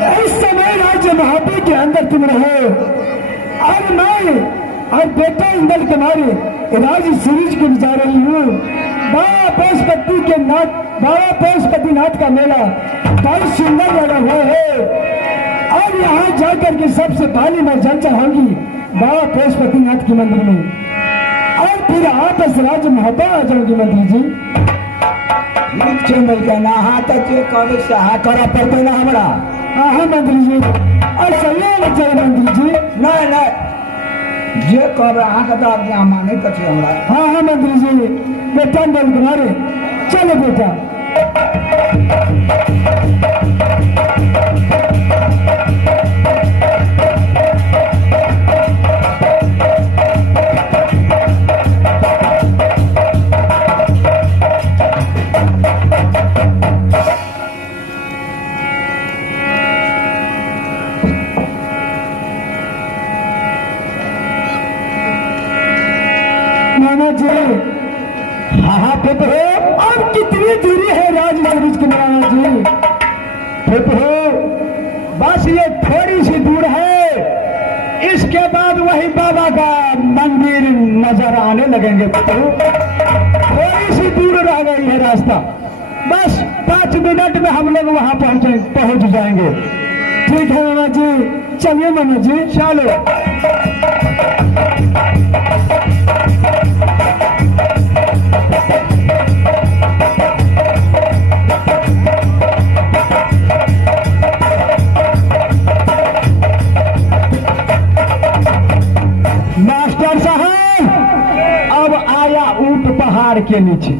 इस समय राज्य महापी के अंदर तुम रहो और मैं और बेटा इंदल कुमारी राज सूरज को जा रही हूँ। बाबा पशुपतिनाथ का मेला बहुत सुंदर लगा हुआ है और यहाँ जाकर के सबसे पहले मैं जल चढ़ाऊंगी बाबा पशुपतिनाथ के मंदिर में और फिर आप इस राज्य महापा आ जाऊंगी मंत्री जी। करा पड़ते ना हमारा। हाँ मंत्री जी और सही चाहिए मंत्री जी। नहीं जे कह अहाँ के तो आज्ञा माने तो हमरा। हाँ मंत्री जी बेटा इंदल कुमारी चलो बेटा। मामा जी हाँ फिर अब कितनी दूरी है राज सूरज कुमार जी? फिर बस ये थोड़ी सी दूर है, इसके बाद वही बाबा का मंदिर नजर आने लगेंगे। थोड़ी सी दूर रह गई है रास्ता, बस 5 मिनट में हम लोग वहां पहुंच जाएंगे। ठीक है मामा जी, चलिए मामा जी चलो। मास्टर साहब अब आया ऊंट पहाड़ के नीचे।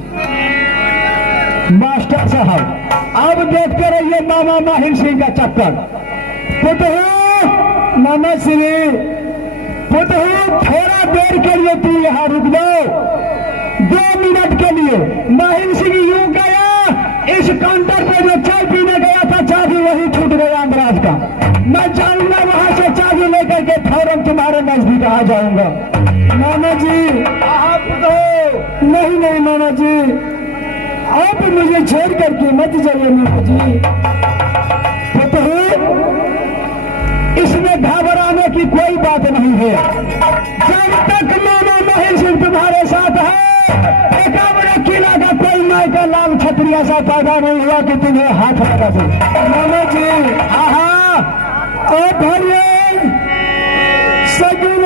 मास्टर साहब अब देखते रहिए मामा माहिर सिंह का चक्कर। पुतहू मामा श्री पुतहू थोड़ा देर के लिए तू यहाँ रुक जाओ, 2 मिनट के लिए। माहिर सिंह यूं गया, इस काउंटर पे जो चाय पीने गया था चाबी वही छूट गया अंदराज का। मैं जाऊंगा वहां से चाबी लेकर के फौरन तुम्हारे नजदीक आ जाऊंगा। मामा जी आप तो नहीं मामा जी आप मुझे छोड़ करके मत जाइए मामा जी। इसमें घबराने की कोई बात नहीं है। जब तक मामा महेश सिंह तुम्हारे साथ है, एकावड़ा किला का कोई माय का लाल क्षत्रिय सा पैदा नहीं हुआ कि तुम्हें हाथ लगा दे। मामा जी भरिए सगुन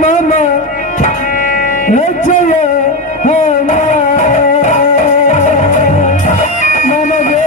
मामा जय मामा जी।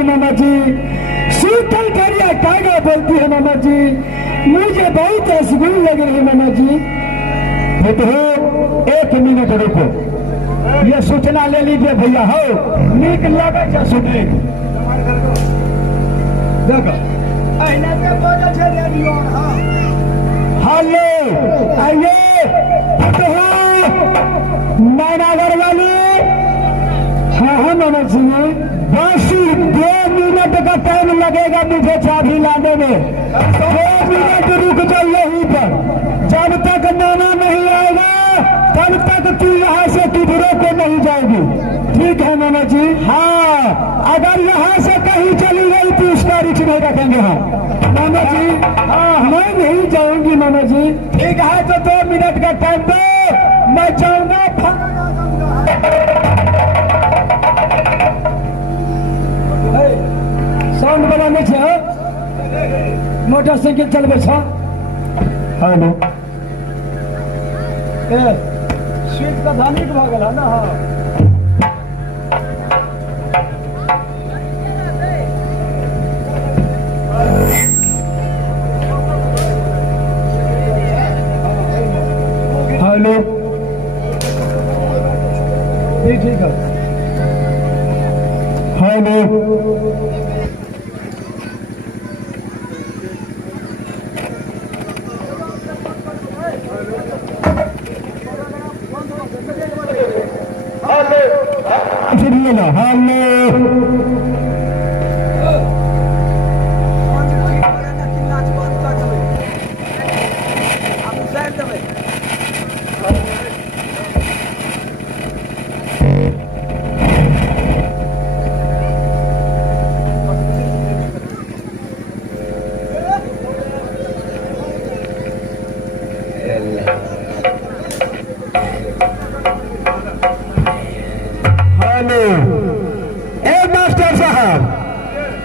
मामा जी शीतल करिया कागा बोलती है मामा जी, मुझे बहुत रसगुल लग रही है मामा जी। हो 1 मिनट रुको, ये सूचना ले लीजिए भैया। हो नीक लगे सुने हेलो आइए मैनागर वाली सुनिए, बस 2 मिनट का टाइम लगेगा मुझे चाबी लाने में। 2 मिनट रुक जाओ यहीं पर। जब तक नाना नहीं आएगा तब तक तू यहाँ से किधरों को नहीं जाएगी। ठीक है नाना जी? हाँ, अगर यहाँ से कहीं चली गई तो उसका रिक्स नहीं रखेंगे हम। नाना जी, हाँ, मैं नहीं जाऊंगी नाना जी। ठीक है, तो 2 मिनट का टाइम दो, मैं जाऊंगा। साउंड बनाने छे, मोटरसाइकिल चलबे छ। हेलो, स्विच का धानी के भागल है ना? हेलो, ठीक है। हेलो, मास्टर साहब,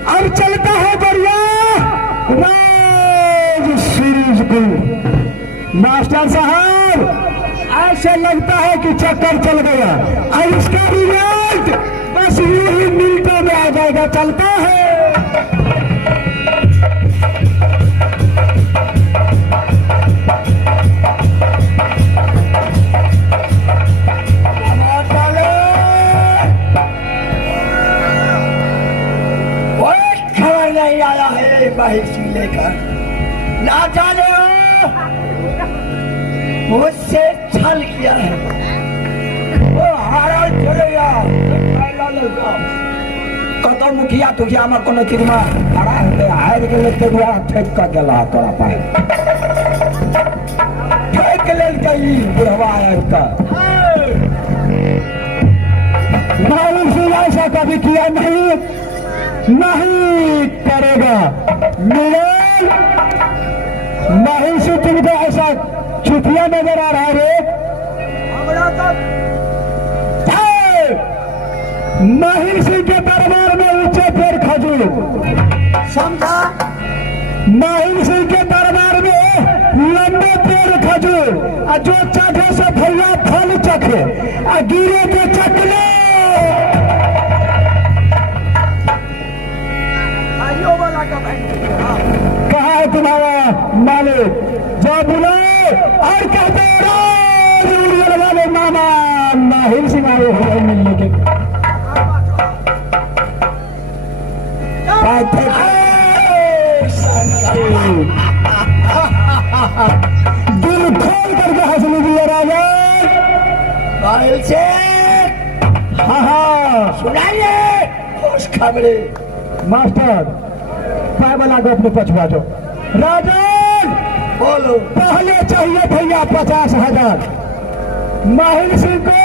अब चलता है बढ़िया राज सीरीज को। मास्टर साहब, ऐसे लगता है कि चक्कर चल गया और इसका रिजल्ट बस यूं ही मिनटों में आ जाएगा। चलता है। नहीं आया है बाहिर लेकर, ना जाने मुझसे छल किया है वो हारा चलेगा। कत मुखिया तुखिया में कोनो चीज में खड़ा है, हार के लेते हुआ फेंक कर गला तोरा पाए फेंक ले गई बुढ़वा का। मालूम से ऐसा कभी किया नहीं करेगा। मिलन माहिर से तुमको ऐसा छुपिया नजर आ रहा है रे? माहिर सिंह के दरबार में ऊंचे पेड़ खजूर, समझा? माहिर सिंह के दरबार में लंबे पेड़ खजूर, जो चाहे से भैया फल चखे, गिरे तो चकले। कहा है तुम्हारा मालिक? जो बुलाए और कहते वाले मामा माहिर सिंह आए हुए मिलने के। दिल खोल करके हंस लीजिए राजा। माहिर से हाँ, सुनाइए खुश खबरें। मास्टर, पाए वाला को अपने पछुआ जो। राजन, बोलो। पहले चाहिए भैया 50,000। माहिर सिंह को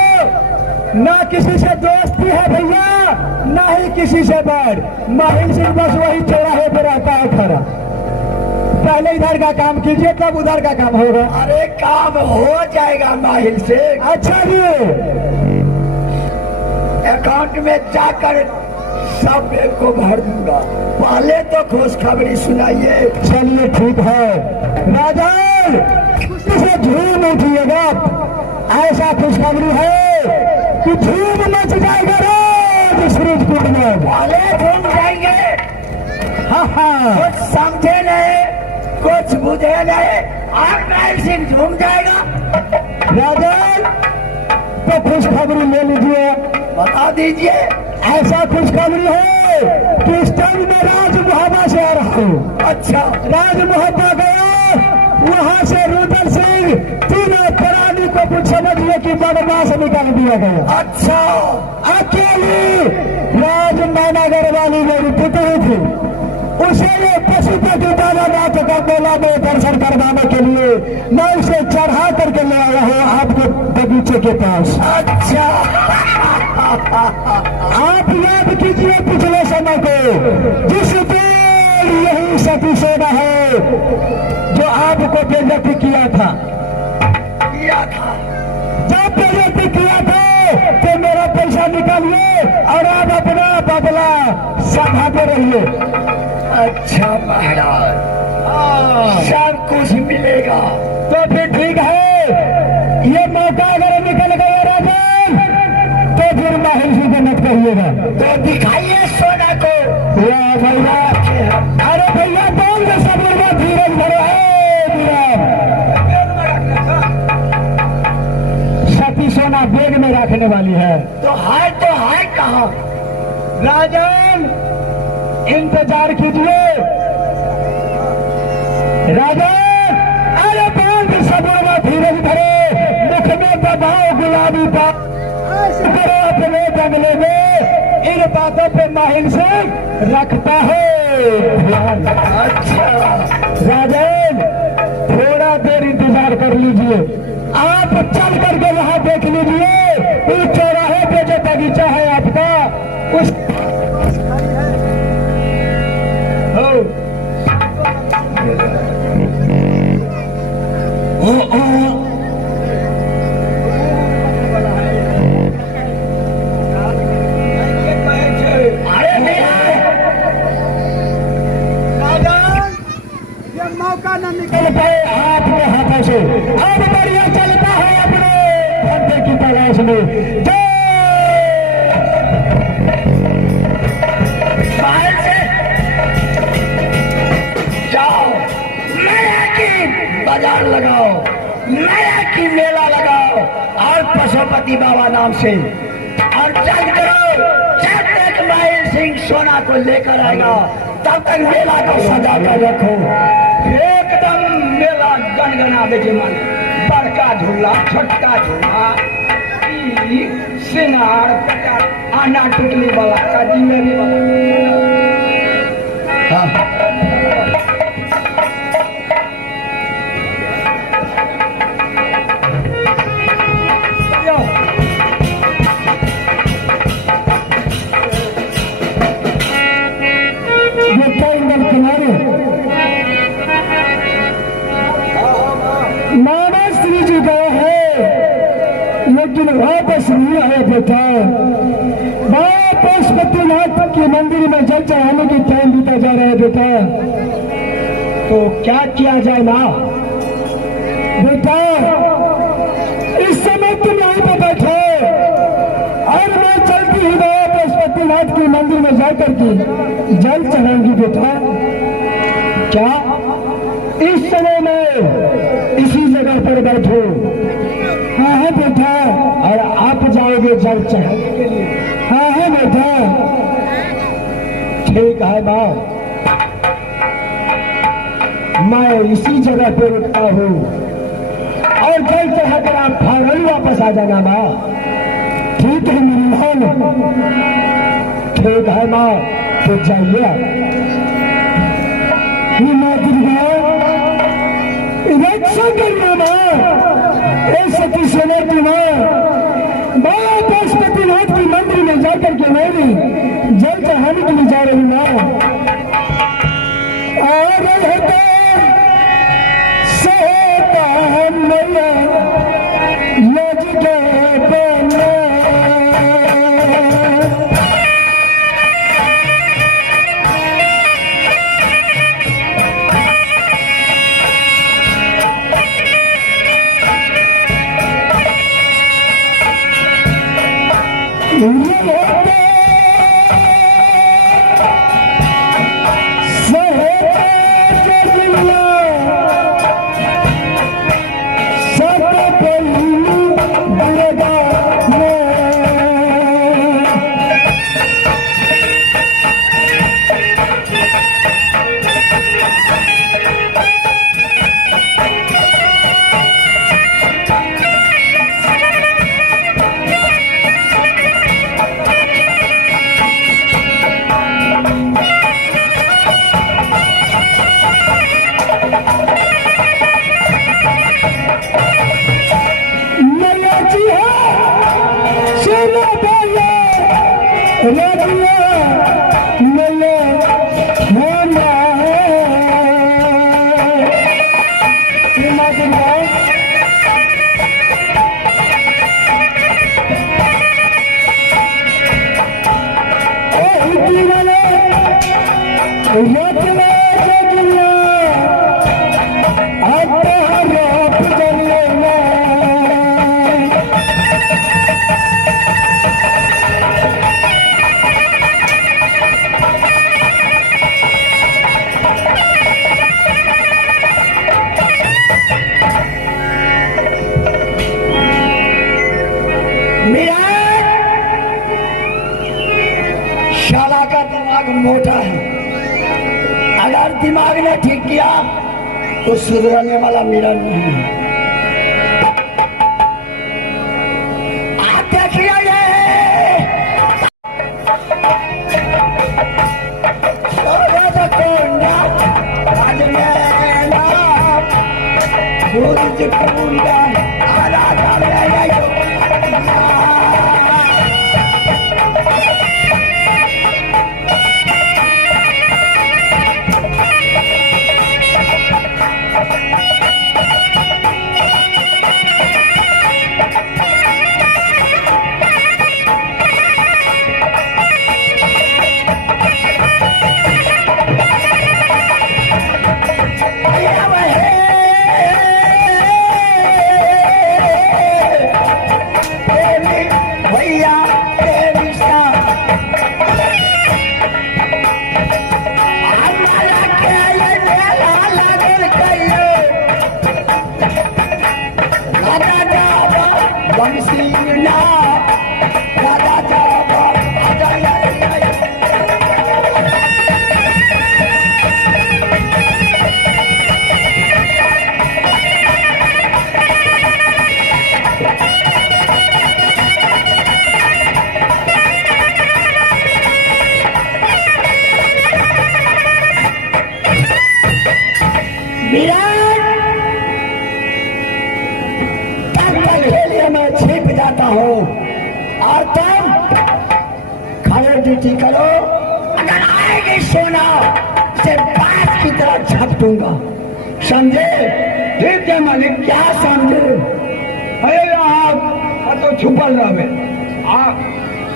ना किसी से दोस्ती है भैया, ना ही किसी से बैर। माहिर सिंह बस वही चौराहे पे रहता है खड़ा। पहले इधर का काम कीजिए, तब उधर का काम होगा। अरे काम हो जाएगा माहिर से। अच्छा जी, अकाउंट में जाकर सब को भर दूंगा। पहले तो खुशखबरी सुनाइए। चलिए ठीक है। राजन, इसे झूम उठिएगा। ऐसा खुशखबरी है कि झूम मच जाएगा रोज सूरजपुर में। पहले घूम जाएंगे। हाँ हाँ, कुछ समझे नहीं, कुछ बुझे नहीं, और माहिर सिंह झूम जाएगा। राजन, तो खुशखबरी ले लीजिए। बता दीजिए। ऐसा खुशखबरी है कि इस टाइम में राज मुहब्बा से आ रहा हूँ। अच्छा, राज मुहब्बा गया, वहाँ से रुद्र सिंह तीनों प्राणी को कुछ समझिए कि बदमाश निकाल दिया गया। अच्छा, अकेली नगर वाली मेरी पुत्री थी, उसे ये पशुपति बालानाथ का मेला में दर्शन करवाने के लिए मैं उसे चढ़ा करके ले आया हूँ आपके बगीचे के पास। अच्छा, आप याद कीजिए पिछले समय को, जिस दिन यही सती सोना है जो आपको बेइज्जती किया था, जब बेइज्जती किया था तो मेरा पैसा निकालिए और आप अपना बदला सधाते रहिए। अच्छा महाराज, सब कुछ मिलेगा। तो फिर ठीक है, ये मौका अगर निकल गया राजन तो फिर महर्षि को मत कहिएगा। तो दिखाइए सोना को। या भैया, अरे भैया बोल दे सबर में धीरज धरो है मेरा। सती सोना बैग में रखने वाली है। तो है कहाँ? राजन इंतजार कीजिए राजन। अरे बोल दे सबर में धीरज धरो, मुख में दबाओ गुलाबी बात करो अपने बंगले में, इन बातों पे माहिर से रखता है ध्यान। अच्छा राजन थोड़ा देर इंतजार कर लीजिए, आप चल करके वहां देख लीजिए उस चौराहे पे जो बगीचा है आपका, उस मौका न निकल पाए आपके हाथों से। अब बढ़िया चलता है अपने धंधे की तलाश में। बाहर से जाओ, नया की बाजार लगाओ, नया की मेला लगाओ और पशुपति बाबा नाम से और जंग करो। जब तक माहिर सिंह सोना को लेकर आएगा तब तक मेला को सजा कर रखो। एकदम मेला गनगना देखे मन, बड़का झूला छोटका झूला, सिंगार आना टुकली वाला काजी में भी लेकिन वापस नहीं आया बेटा। वापस पशुपतिनाथ के मंदिर में जल चढ़ाने की टाइम बीता जा रहा है बेटा। तो क्या किया जाए ना बेटा, इस समय तुम यहीं पे बैठो और मैं चलती ही वापस पशुपतिनाथ के मंदिर में जाकर के जल चढ़ाऊंगी बेटा। क्या इस समय में इसी जगह पर बैठो? हाँ है बेटा। और आप जाओगे जल चढ़ाने के लिए? हाँ है बेटा। ठीक है माँ, मैं इसी जगह पे रुकता हूँ और जल चढ़ाकर आप फाइनल वापस आ जाना माँ। ठीक है मेरी माँ। ठीक है माँ, तो जाइए। माँ दुर्गा रक्षा करना माँ, सती सोना की माँ पशुपतिनाथ के मंदिर में जाकर के मैं भी जल चढ़ाने के लिए जा रही माँ। आ रहे तो सहता मैया लज गए बना। राजिया मिले होना शाला का दिमाग मोटा है, अगर दिमाग ने ठीक किया तो सुधरने वाला मेरा नहीं है। आप देखिए ये कोंडा सूरज कुंडा छिप जाता हूँ और तुम खड़े ड्यूटी करो, अगर आएगी सोना से बात की तरह झपटूंगा, समझे? ठीक है मालिक। क्या समझे? अरे आप तो छुपल रहे, आप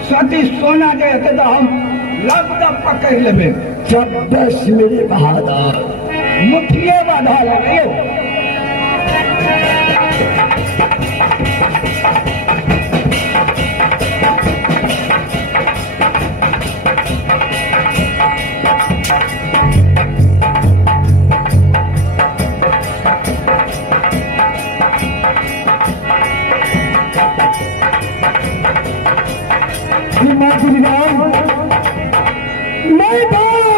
सती सोना देते तो हम लगता पकड़ लेबे। 24 मेरे बहादुर मुठिए बाधा लगे। मैं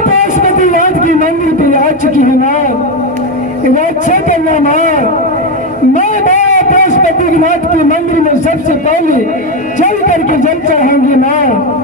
पशुपतिनाथ की मंदिर पे आ चुकी हूँ माँ, रक्षा करना माँ। मैं पशुपतिनाथ के मंदिर में सबसे पहले चल करके जल चढ़ाऊंगी माँ।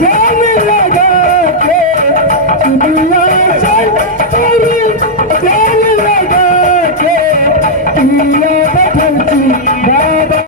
Yeah.